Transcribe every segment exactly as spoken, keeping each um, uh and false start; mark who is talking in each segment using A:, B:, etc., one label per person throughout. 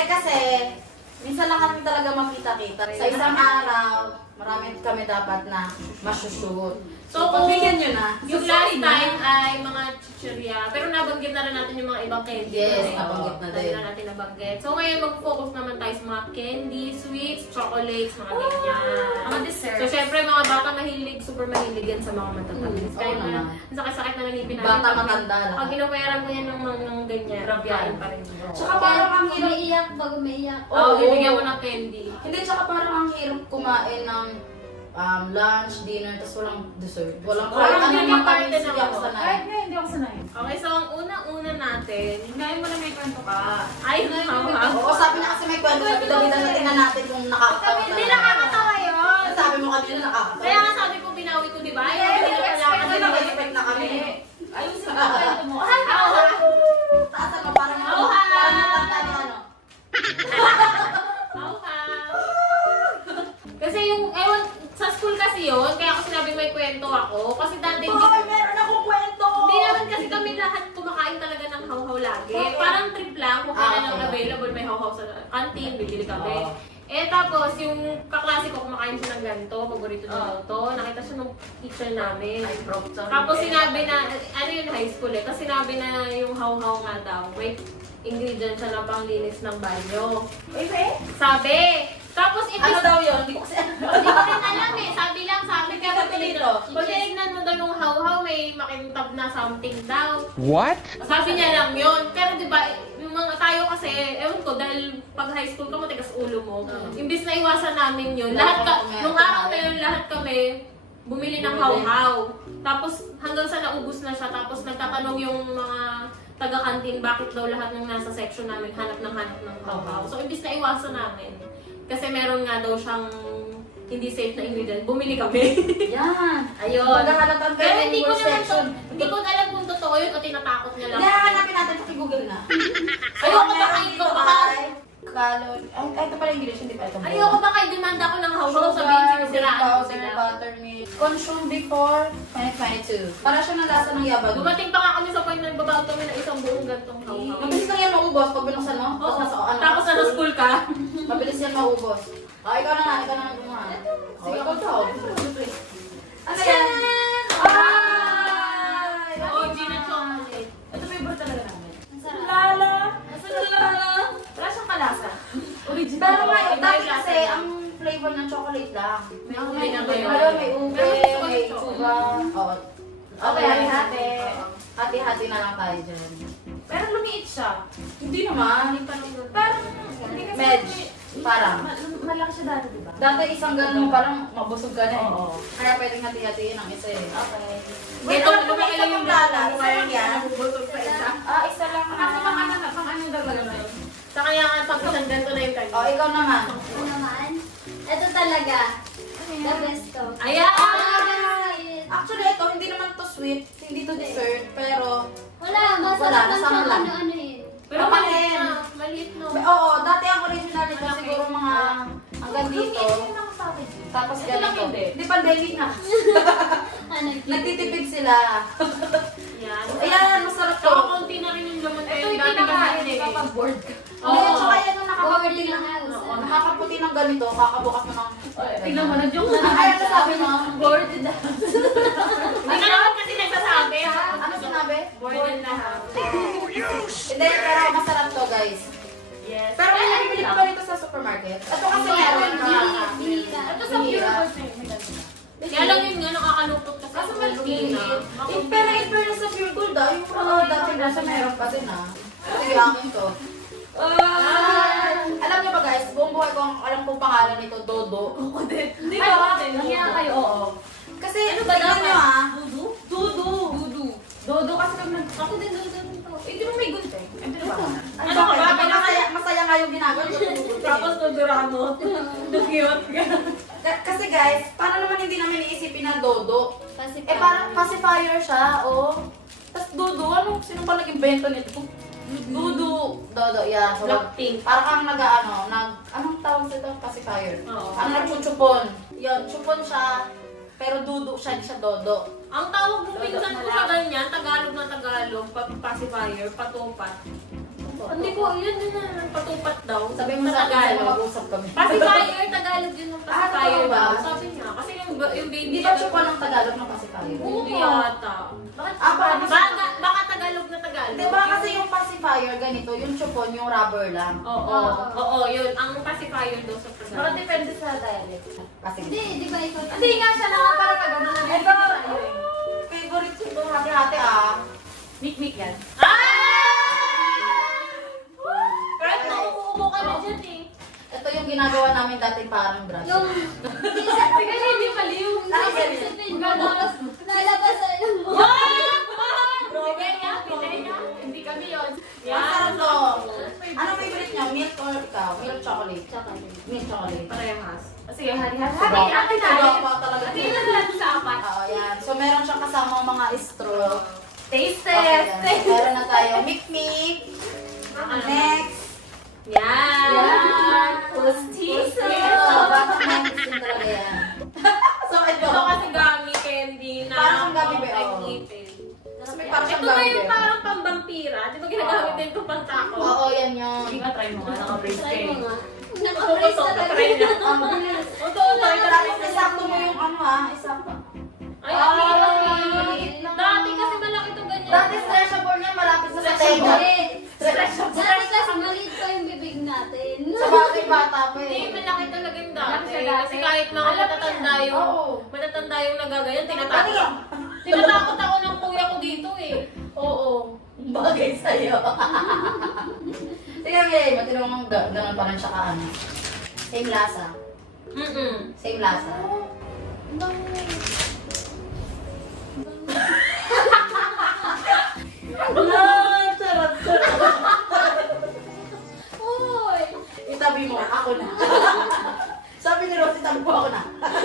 A: kasi, minsan lang kami talaga makita-kita. Sa isang araw, marami kami dapat na masushoot. So, pagbigyan nyo na.
B: Yung last time ay mga chichirya, pero nabanggit na rin natin yung mga ibang candy.
A: Yes,
B: eh.
A: nabanggit na din.
B: na natin nabanggit. So ngayon, mag-focus naman tayo sa mga candy, sweets, chocolates, mga ganyan.
C: Mga desserts.
B: So syempre, mga bata mahilig, super mahilig yan sa mga matatamis.
A: Mm,
B: Kaya
A: oo
B: na,
A: naman.
B: ang sakit-sakit na nangipin natin.
A: Bata, matanda lang.
B: Pag ginawera mo yan ng, ng, ng ganyan, rabiyain pa rin.
A: Tsaka parang ang hirap.
C: Umiiyak pag umiiyak.
B: Oo, oh,
A: Oo.
B: bibigyan mo ng candy.
A: Hindi, tsaka parang ang hirap kumain ng um, lunch, dinner, tapos walang dessert. Walang
B: Parang
A: kahit
B: hindi
A: anong
B: parte
A: matamis,
B: ng
A: hindi ako
B: ako.
A: sanay.
D: Kahit nga, hindi ako sanay.
B: Okay, so ang una-una natin,
D: Hinayin mo na may kwento ka.
B: ay, hawa.
A: Oo, sabi na kasi may kwento sa bida-bida na tingnan natin kung nakakatawa
D: Hindi
A: talaga.
D: nakakatawa yun.
A: Sabi mo kanina nakakatawa.
B: Kaya nga sabi ko, binawi ko, di ba? Ay,
D: Yes,
B: hindi na pala
D: expect
B: kasi
A: Kasi nag-expect na kami.
D: Ayusin mo ang kwento mo. Ay,
A: Taasan mo, parang
B: Oo, ha?
A: parang natanda ni ano.
B: Kasi yung, ewan, sa school kasi yun, kaya ako sinabi may kwento ako. Kasi dati, hindi,
A: Hoy, meron akong kwento!
B: hindi naman kasi kami lahat kumakain talaga ng hawhaw lagi.
A: Okay.
B: Parang trip lang, kung
A: Ah,
B: kailan lang
A: okay.
B: available, may hawhaw sa canteen, bibili kami.
A: Oo.
B: Eh tapos, yung kaklase ko, kumakain siya ng ganito, paborito niya
A: Oo.
B: daw to. Nakita siya nung teacher namin.
A: Ay, bro, sorry.
B: Tapos sinabi na, ano yun, high school eh, kasi sinabi na yung hawhaw nga daw, wait, ingredient siya ng panglinis ng banyo.
D: eh,
B: Sabi! Tapos ito,
A: Ano daw yun? Hindi ko kasi
B: hindi ko rin alam eh, sabi lang, sabi kaya pag
A: dito.
B: tinignan, pag tinignan mo daw yung hawhaw, may makintab na something daw.
E: What?
B: Sabi niya lang yun. Pero di ba, yung mga tayo kasi, ewan ko, dahil pag high school ka mo, tigas ulo mo.
A: Uh-huh.
B: Imbis na iwasan namin yun,
A: Lahat
B: lahat ka,
A: kami,
B: nung araw na
A: kumain.
B: yun, lahat kami, bumili ng
A: Bumili.
B: hawhaw. Tapos hanggang sa naubos na siya, tapos nagtatanong yung mga taga-kantin bakit daw lahat ng nasa section namin hanap ng hanap ng hawhaw. So imbis na iwasan namin, kasi meron nga daw siyang hindi safe na ingredient, bumili kami.
A: Yan.
B: Ayun.
A: Maghahalatan kayo
B: Pero
A: ng
B: hindi ko
A: worst
B: naman to,
A: section.
B: hindi ko alam kung totoo yun o tinatakot niya lang.
A: Hindi, hanapin natin sa Google na.
B: Ayoko
A: Meron
B: baka
A: dito
B: ikaw baka,
A: ay calorie. Ay, ay, ito pala English, hindi pa ito.
B: ayoko baka i-demanda ko ng hawhaw sabihin sinisiraan ko
A: powder,
B: sila.
A: buttermilk. Consume before twenty twenty-two. Para siya ng lasa ng yabag.
B: Dumating pa nga kami sa point na nagbabago kami ng isang buong gantong hawhaw.
A: Mabilis lang yan maubos pag binuksan mo.
B: Oo.
A: Tapos nasa, ano,
B: Tapos nasa school ka.
A: Mabilis yan maubos. Ah, ikaw na nga, ikaw na nga gumawa. Sige, ikaw daw. Ano yan? Ay!
B: O G na chocolate.
D: ito favorite talaga namin.
C: Ang sarap.
D: Lala! Asa na lala? Wala siyang kalasa. Original.
A: Pero nga,
B: Iba
A: dati
B: yung
A: kasi
B: lasa.
A: ang flavor ng chocolate lang.
B: May ube na ba yun?
A: Ano, may ube,
B: Pero gusto ko
A: may
B: yung chocolate.
A: tuba. Oo.
D: Okay, hati-hati.
A: Hati-hati na lang tayo dyan.
D: Pero lumiit siya.
A: Hindi naman.
B: Hindi pa nung
D: Parang, hindi kasi...
A: Medj. Parang.
D: Ma- malaki siya dati, di ba?
A: Dati isang ganun mo parang mabusog ka na eh.
D: Oo.
A: Kaya pwedeng hati-hatiin ang isa eh.
D: Okay.
B: Wait,
A: alam ko
B: lumaki
A: may
B: lang
A: isa
B: yung
A: pang lala.
B: lasa.
A: Isa lang yan.
B: Busog sa isa.
A: Ah, isa lang.
D: Kasi pang ano na, pang ano dagdagan na yun.
B: Sa kaya nga pag isang ganito na yung kanya.
A: Oh, ikaw naman.
C: Ano naman? Ito talaga. The best to.
B: Ayan!
C: Ay!
A: Actually, ito, hindi naman to sweet, hindi to dessert, pero...
C: Wala,
A: Wala,
C: masarap lang
A: nasama
C: siyang
A: lang.
C: ano-ano eh.
B: Pero
A: Kapalin.
B: maliit na. Maliit no.
A: Oo, dati ang original nito
B: Malaki.
A: siguro mga hanggang dito. Tapos
D: Ito lang
A: ganito.
D: hindi.
A: Di pandemic na.
C: Ano?
A: Nagtitipid sila.
B: Yan.
A: Ayan, masarap to.
B: Tsaka konti na rin yung laman
D: Ito
B: kayo.
D: yung
B: Dati
D: pinakain,
B: kasi
D: di ba? Pag bored ka.
A: Hindi,
B: Oo.
A: tsaka yan yung nakakaputi
C: Boarding
A: ng...
C: house.
A: Oo, nakakaputi ng ganito, kakabukas mo ng...
D: Tignan mo, na-joke na.
A: Ay, ano sabi mo?
D: Bored na.
B: Hindi ka naman kasi nagsasabi.
A: Ano sinabi?
B: Bored na house.
A: Hindi, pero masarap to, guys.
B: Yes.
A: Pero may nabibili pa ba dito sa supermarket? Ito kasi meron na...
C: Binira.
D: Ito sa
A: Binira.
D: Pure
B: Kaya lang yun nga, nakakalupot kasi
A: Kaso
B: sa
A: malaki
B: Pilipinas.
A: na. In pero in fairness sa Pure Gold ah, yung mga dati na sa meron pa din ah. Sige, akin to. Ah! Alam niyo ba guys, buong buhay ko ang alam kong pangalan nito, Dodo.
D: Hindi ba? Nangyaya kayo, oo.
A: Kasi, ano ba tignan niyo ah?
D: Dudu? Dudu. Dudu. Dodo kasi pag nag... Ako din, Dodo. Eh, di ba may gunte? Eh, di ba?
A: Ano,
B: Ano
A: bakit?
B: ba?
A: Bakit masaya, masaya nga yung ginagawa ko.
B: Tapos Dodoramo. Cute.
A: Ka- Kasi guys, paano naman hindi namin iisipin na Dodo?
C: Kasi
A: Eh parang pacifier siya, oh. Tapos Dodo, ano? Sino pa nag-invento nito? Dodo. Dodo, yeah. So,
B: Blackpink.
A: parang kang nag-ano, nag... Anong tawag sa ito? Pacifier.
B: Oo.
A: Ang nagchuchupon. Yun, chupon siya. Pero dudo siya, hindi siya dodo.
B: Ang tawag mo minsan ko sa ganyan, Tagalog na Tagalog, pa- pacifier, patupat. Hindi ko, yun din na patupat daw.
A: Sabi mo sa akin,
B: Tagalog.
A: mag-usap kami.
B: Pacifier, Tagalog yun ng pacifier
A: Ah, ba?
B: daw. Sabi niya. Kasi yung, yung baby
A: Hindi ba siya pa ng Tagalog ng pacifier?
B: Hindi yata.
A: Ah, baka,
B: Baka, baka Tagalog na Tagalog.
A: Di ba kasi yung pacifier ganito, yung chupon, yung rubber lang.
B: Oo, oo, yun. Ang pacifier daw sa
D: Baka
B: Tagalog.
D: depende sa dialect.
A: Kasi,
C: Hindi, di ba ikaw?
D: Hindi nga siya na parang kagano na
A: ito, favorite ko itong hati-hati ah.
D: Mik-mik yan.
B: Kahit nauubo ka na dyan eh.
A: Ito yung ginagawa namin dati parang brush.
C: Yung...
D: Kasi hindi mali yung...
C: Nakasipin mo, tapos nalabas sa yung mo.
B: Pinaya, pinaya.
D: Hindi kami yun.
A: Ang sarap to. Anong favorite niyo? Milk or ikaw? Milk chocolate?
C: Chocolate.
A: Milk chocolate.
B: Parehas.
D: Sige, hari-hari.
A: Suga.
D: Hari-hari
A: Suga
D: tayo.
A: pa talaga.
D: Hindi na natin sa apat.
A: Oo, yan. So, meron siyang kasamang mga straw.
D: Taste
A: Okay,
D: test.
A: yan. Meron na tayo. Mik-mik. Next.
B: Yan.
D: Yan. Pustiso.
A: So, bakit may gusto talaga yan? So, ito.
B: Ito kasi gummy candy na
A: Parang gummy ba? Oo.
B: ngipin.
A: So, may parang
B: Ito
A: siyang
B: na
A: gummy
B: yung
A: bear.
B: parang pambampira. Di ba ginagamit din ito pang tako?
A: Oo, yan yun.
D: Sige nga, try mo nga. Naka-brace
C: Try
D: kayo.
C: mo nga.
B: Ito,
C: Naka-brace
B: ito,
C: talaga.
B: try niya.
A: Ang bilis.
B: Ito, try ka
A: Tapos isakto mo yung ano ha, isakto.
B: Ay,
A: Ah,
B: okay.
A: maliit lang.
B: Dati kasi malaki ito ganyan.
A: Dati stretchable niya, malapit na sa tenga.
C: Stretchable. Dati kasi maliit pa yung bibig natin.
A: Sa bagay bata pa
B: Hindi,
A: eh.
B: malaki talaga yung dati.
D: Malaki siya dati.
B: Kasi kahit mga
D: Alam mo
B: matatanda
A: yan.
B: yung,
A: Oo.
B: matatanda yung nagaganyan,
A: Ano
B: tinatakot.
A: yan?
B: Tinatakot ako ng kuya ko dito eh. Oo.
A: Bagay sa'yo. Sige, May, matinong mong ga- ganun pa rin siya ka ano. Same lasa.
B: Mm-mm.
A: Same lasa. Ah, charot, charot.
C: Uy!
A: Itabi mo, ako na. Sabi ni Rosy, itabi mo ako na.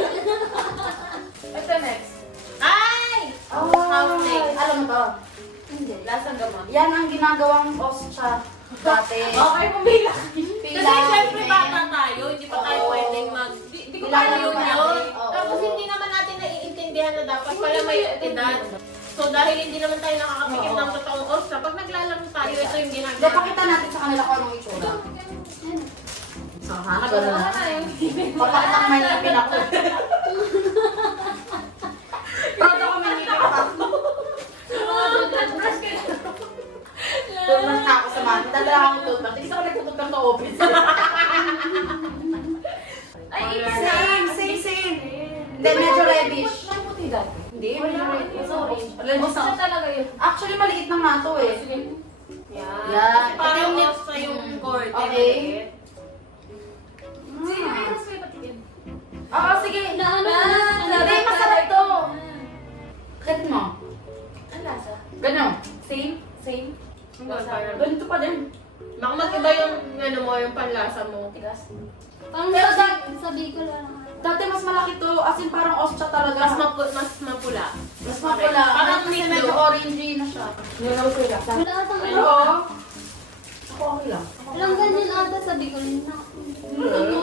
D: Ito next.
B: Ay!
A: Oh,
B: Houseplate.
A: alam mo to.
C: Hindi.
D: Lasang gamot.
A: Yan ang ginagawang oscha dati.
D: Okay, pumila.
B: Kasi syempre bata tayo, hindi pa tayo
A: Oo.
B: pwedeng mag... Di, di ko
A: Kailangan
B: kaya yun
A: pa
B: yun.
A: natin, oo.
B: Tapos hindi naman natin naiintindihan na dapat pala may edad. So dahil hindi naman tayo nakakapikit
A: Oo.
B: ng totoong oras, pag naglalaro tayo, ito yung
A: Hindi,
B: ginagawa.
A: pakita natin sa kanila kung anong itsura. So, ha? Gano'n na.
D: Ano yung
A: Papakita ko may ngipin ako. Proud ako may ngipin ako.
D: toothbrush kayo?
A: Toothbrush na ako sa mami. Dadala akong toothbrush. Hindi ako nagtututbrush sa office.
D: Ay,
A: Same, same, same. Hindi, medyo reddish.
D: May puti dati.
A: Hindi, medyo reddish.
D: Sorry.
A: Reddish
D: Basta
A: na.
D: talaga yun.
A: Actually, maliit lang nga to eh.
D: Sige.
B: Yan.
A: Yan.
B: Kasi parang
A: Ito yung-
B: off sa yung
A: Mm.
B: cord.
A: Okay.
D: Sige,
A: Hmm.
D: may mas may patikin.
A: Oo, sige.
C: Na ano na?
A: Hindi, masarap to. Kat mo.
D: Ang lasa?
A: Ganun.
D: Same? Same?
B: Parang-
A: Ganito pa din.
B: Baka mag-iba yung, ano mo, yung panlasa mo.
D: Tigas.
C: Pang
A: Pero
C: sa,
A: sa-
C: sa Bicol lang.
A: Dati mas malaki to. As in, parang oscha talaga.
B: Mas, mapu mas mapula.
A: Mas mapula.
B: Parang
A: Kasi
B: medyo-
A: medyo orangey na siya.
D: Nilalaw ko yung lasa.
C: Wala kang
A: Pero,
C: ano.
A: ako okay lang.
C: Walang ganyan ata sa Bicol na.
A: Ano?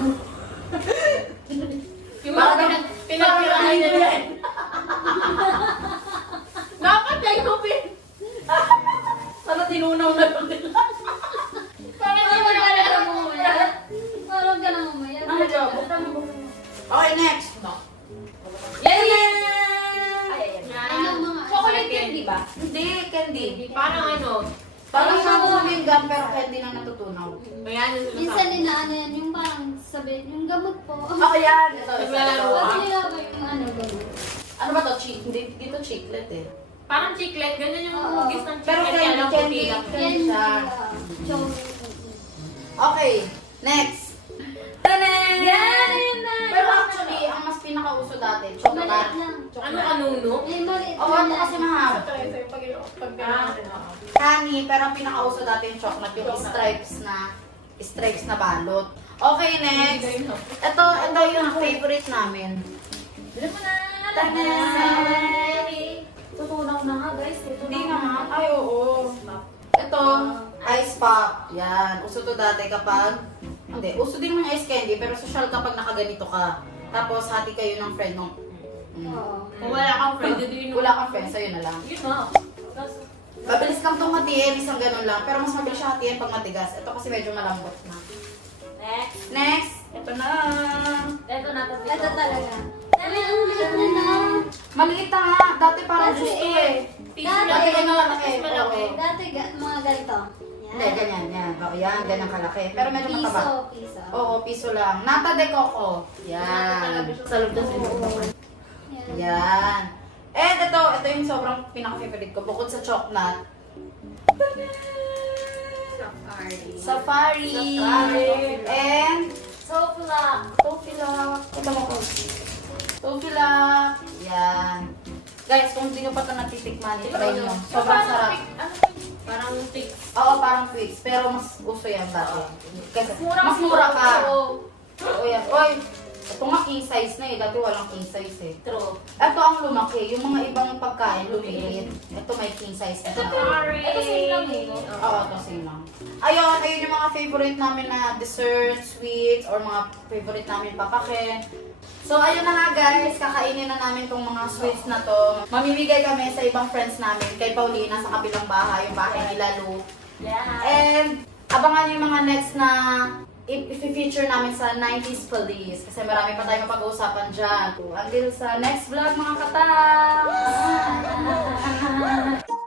B: Yung mga pinag pinagpirahan niya na. Dapat kayo kupin.
A: Sana tinunaw na lang nila.
C: Parang ka na mamaya. Parang ka na mamaya.
A: Ano job? Okay, next.
B: Yay!
D: Ay, ayan.
C: Ano mga...
D: Chocolate candy ba?
A: Hindi, candy.
B: Parang ano,
A: Parang siya chewing gum pero candy na natutunaw.
B: bayan yung
C: Minsan
B: sinasabi.
C: inaano yan, yung parang sabi, yung gamot po.
A: Oh, yan. Ito, ito,
B: Naglalaro
A: ito.
B: ka.
C: Kasi nila ba yung ano gamot?
A: Ano ba to? Cheek? Hindi, dito chiclet eh.
B: Parang chiclet, ganyan yung
C: Oo.
B: hugis ng
A: Pero
B: chiclet.
A: candy,
B: Kaya lang
A: candy.
B: puti lang.
C: Candy.
A: siya.
C: ah, chocolate.
A: Okay, next. Tanan! Pero actually, ang mas pinakauso dati,
C: Maliit
A: chocolate.
C: lang.
B: Ano kanuno?
C: Eh, maliit
A: Oo,
C: lang
A: ito
C: yan.
A: kasi mahaba.
B: Ah.
A: Honey, pero ang pinakauso dati yung chocolate, yung stripes na stripes na balot. Okay, next. Ito, ito yung favorite namin.
D: Bilang mo na.
A: Tanan!
D: Tutunaw na nga guys. Ito
A: Hindi
D: na.
A: naman. Ay, oo. Ito, ice pop. Yan. Uso to dati kapag... Hindi, uso din yung ice candy, pero social kapag nakaganito ka. Tapos, hati kayo ng friend nung... Mm.
C: Oo.
B: Kung wala kang friend, hindi yun.
A: Wala kang friend, sa'yo na lang.
D: Yun na. Tapos,
A: Mabilis lang itong hatiin, isang ganun lang. Pero mas mabilis siya hatiin pag matigas. Ito kasi medyo malambot na.
C: Next.
A: Next, ito na.
B: Ito na, tapos
C: Ito talaga. Dami, ang liit na na.
A: Maliit na nga. Dati parang
C: Kasi
A: gusto
C: eh,
A: eh.
B: piso
C: Dati
B: lang.
A: ganyan na lang
B: Tapos
A: eh.
B: malaki.
A: Oo.
C: Dati, ga- mga ganito.
A: Hindi, ganyan, yan. O, yan, ganyan kalaki. Pero medyo
C: Piso,
A: mataba.
C: piso.
A: Oo, piso lang. Nata de coco. Yan.
B: Sa loob na sila.
C: Yan.
A: Yan. And ito, ito yung sobrang pinaka-favorite ko. Bukod sa chocolate.
B: Safari.
A: Safari.
B: Safari.
A: And
C: Sofla.
A: Tofilak. Ito mo ko. Tofilak. Yan. Guys, kung hindi nyo pa ito natitikman, try nyo. Sobrang sarap.
B: Parang thick.
A: Oo, parang Twix. Pero mas uso yan dati. Kasi mas mura pa. Oo yan. Oy, ito nga king size na eh. Dati walang king size eh.
B: True.
A: Ito ang lumaki. Yung mga ibang pagkain, lumilit. Ito may king size na.
B: Safari.
C: Ito same lang eh, no?
A: Oo, ito same lang. Ayun, ayun yung mga favorite namin na dessert, sweets, or mga favorite namin papake. So, ayun na nga guys, kakainin na namin tong mga sweets na to. Mamimigay kami sa ibang friends namin, kay Paulina sa kabilang bahay, yung bahay nila Lu.
C: Yeah.
A: And, abangan yung mga next na i-feature namin sa nineties Police. Kasi marami pa tayong mapag-uusapan dyan. Until sa next vlog mga katang!